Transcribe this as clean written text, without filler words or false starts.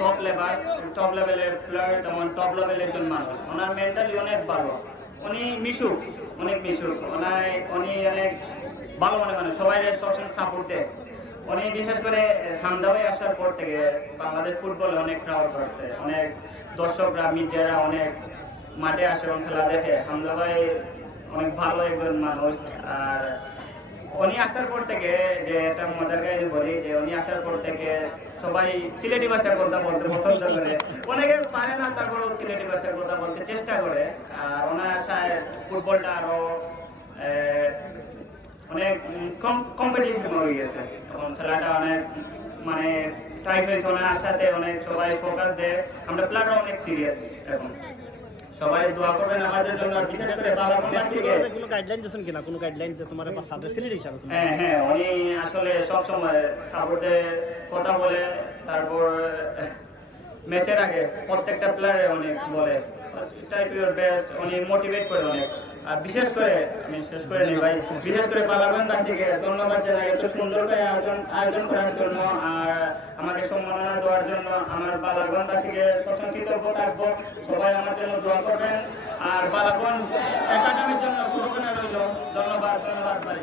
Top লেভেলের player, তেমন top লেভেলের একজন মানুষ। ওনার মেন্টালি অনেক ভালো, উনি মিশুক, অনেক মিশুক, উনি অনেক ভালো মনে মানুষ, সবাই সবসময় সাপোর্ট দেয়। উনি বিশেষ করে হামদাওয়াই আসার পর থেকে বাংলাদেশ ফুটবলে অনেক ক্রাউড করছে, অনেক দর্শকরা মিডিয়ারা অনেক মাঠে আসে এবং খেলা দেখে। হামদা ভাই অনেক ভালো একজন মানুষ। আর উনি আসার পর থেকে, যে একটা মজার কাহিনী বলি, যে উনি আসার পর থেকে সবাই সিলেটি ভাষার কথা বলতে পছন্দ করে। অনেকে পারে না, তারপরেও সিলেটি ভাষার কথা বলতে চেষ্টা করে। আর ওনার আশায় ফুটবলটা আরো অনেক কম্পিটিশন হয়ে গেছে এবং খেলাটা অনেক মানে টাইট হয়েছে। ওনার আশাতে অনেক সবাই ফোকাস দেয়, আমরা প্লেয়াররা অনেক সিরিয়াস এখন। সবাই দোয়া করবেন আমাদের জন্য, বিশেষ করে কোনো গাইডলাইন দিয়েছেন কিনা, কোনো গাইডলাইন তোমার সাথে সিলেট হিসাবে? হ্যাঁ, উনি আসলে সবসময় সাপোর্টে কথা বলে, তারপর ম্যাচের আগে প্রত্যেকটা প্লেয়ারে অনেক বলে ট্রাই টু ইউর বেস্ট, উনি মোটিভেট করে অনেক। আর বিশেষ করে আমি শেষ করে নিই ভাই, বিশেষ করে পালাগঞ্জবাসীকে ধন্যবাদ জানাই এত সুন্দর করে আয়োজন করার জন্য আর আমাকে সম্মাননা দেওয়ার জন্য। আমার পালাগঞ্জবাসীকে সবসময় কৃতজ্ঞ থাকবো। সবাই আমার জন্য দোয়া করবেন আর পালাগঞ্জ একাডেমির জন্য শুভকামনা রইল। ধন্যবাদ ভাই।